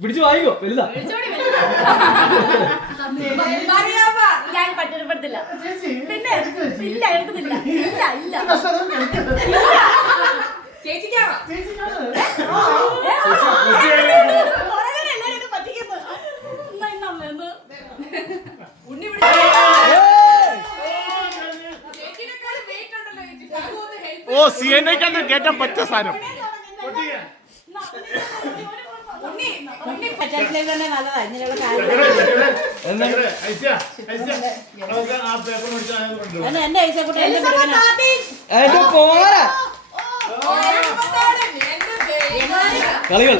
പിടിച്ചു വായിക്കോ വലുതാ. ഞാൻ പറ്റപ്പെടുത്തില്ല. പിന്നെ ഇല്ല എടുക്കുന്നില്ല. ഇല്ല ഇല്ല ചേച്ചിക്കാണോ പറ്റിക്കുന്നത്? ഉണ്ണി ഓ സിഎൻഐക്ക് കേട്ടാൻ പറ്റിയ സാധനം. കളികൾ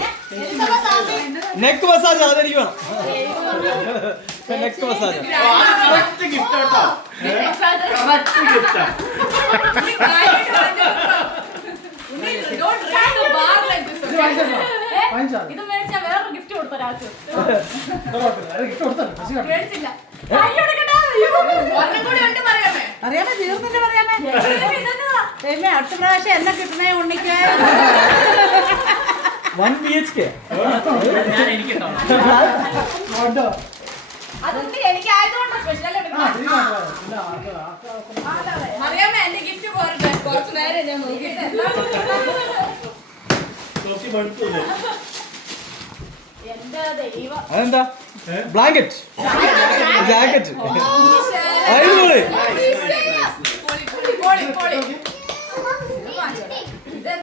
നെക്ക് മസാജ് അതെനിക്ക് വേണം. നെക്ക് മസാജ് ഇത് മേടിച്ചാ വേറൊരു ഗിഫ്റ്റ് കൊടുത്ത ഒരാൾക്ക് മേടിച്ചില്ല. അറിയാമേ തീർന്നിട്ട് പറയാമേ. അടുത്ത പ്രാവശ്യം എന്നെ കിട്ടണേ ഉണ്ണിക്ക്. 1 BHK അതൊക്കെ എനിക്ക് ആയതുകൊണ്ട് സ്പെഷ്യൽ അറിയാമേ. എന്റെ ഗിഫ്റ്റ് പോരട്ടെ, കുറച്ച് നേരം ഞാൻ നോക്കിയിട്ട് എന്റെ ദൈവം. അതെന്താ? Blanket jacket. അടിപൊളി.